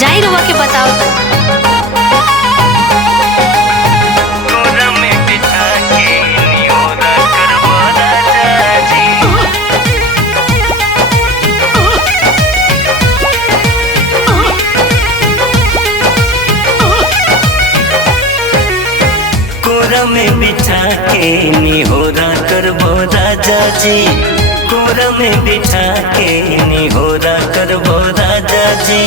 जाई रुआ के बताओ तो। कोरा में बिठा के निहोरा करबो राजा जी, कोरा में बिठा के निहोरा करबो राजा जी।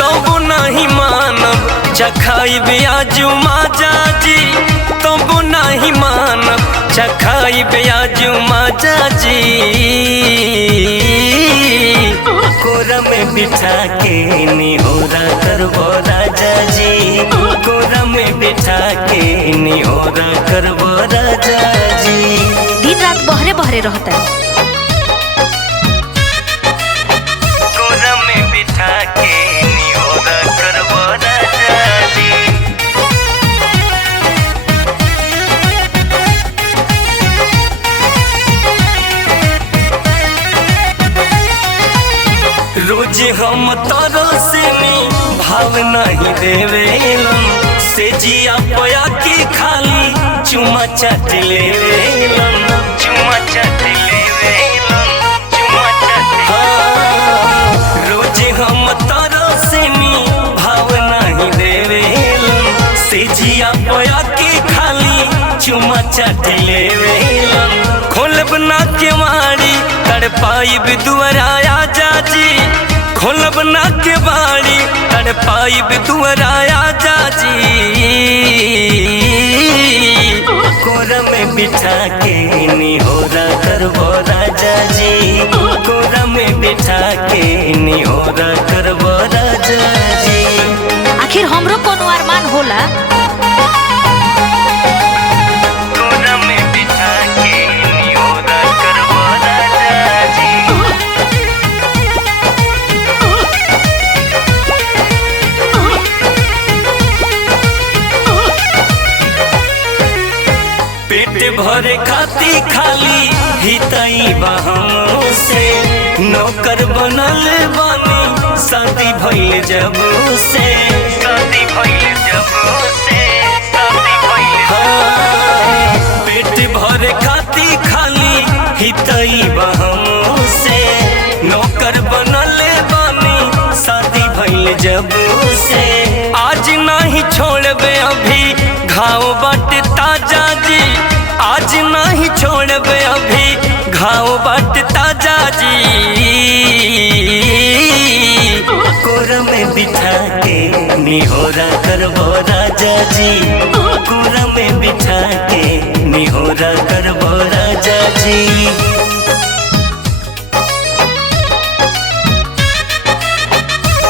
तब नहीं मानब चखाई ब्याजू माजा जी, तब नहीं मानब चखाई ब्याजू माजा जी। कोरा में बिठा के निहोरा करबो राजा जी, कोरा में बिठा के निहोरा करबो राजा जी। दिन रात बहरे बहरे रहता है। कोरा में बिठा के निहोरा करबो राजा जी। रोज हम तोरो से भाव नहीं देवेलन, से जिया पया की खाली चुमा चाट लेवेलन, चुमा चाट लेवेलन, चुमा चाट। रोज हम तोरो से भाव नहीं देवेलन, से जिया पया की खाली चुमा चाट लेवेलन। खोलब ना केवाड़ी तड़पाई दुआराया जाजी, खोलब ना के बाड़ी तड़पाई दुआराया जाजी। कोरा में बिठा के निहोरा करबो राजा जी, कोरा में बिठा के निहोरा करबो राजा जी। आखिर हमरो कोनो अरमान होला? कोरा में बिठा के निहोरा करबो राजा जी। पेट भरे खाती खाली हितई बहमों से, नौकर बनल बानी शादी भइल जब से, शादी भइल जब से, शादी भइल। पेट भरे खाती खाली हितई बहमों से, नौकर बनल बानी शादी भइल जब से। आज नहीं छोड़बे अभी घाव बाट ताजा जी, आज नहीं छोड़बे अभी घाव बाट ताजा जी। कोरा में बिठा के निहोरा करबो राजा जी, कोरा में बिठा के निहोरा करबो राजा जी।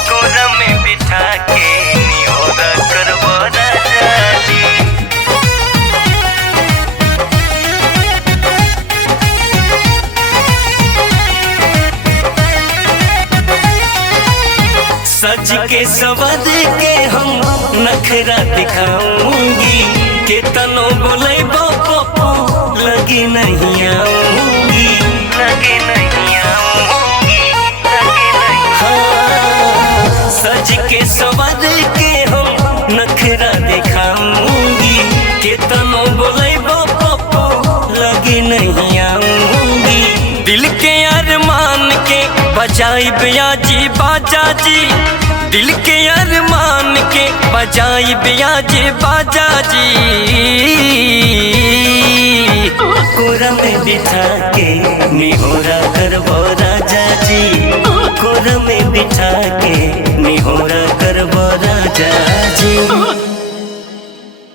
कोरा में बिठा के निहोरा करबो राजा जी। सज के सवद के हम नखरा दिखाऊंगी, के तनो बोले पप्पू लगी नहीं आऊंगी, लगी नहीं आऊंगी, लगी नहीं। हाँ, सज के सवद के हम नखरा दिखाऊंगी, के तनो बोले पप्पू लगी नहीं आऊंगी। दिल के अरमान के बजाई ब्याजी बाजा जी, दिल के अरमान के बजाई ब्याजी बाजा जी। कोरा में बिठा के निहोरा करबो राजा जी, कोरा में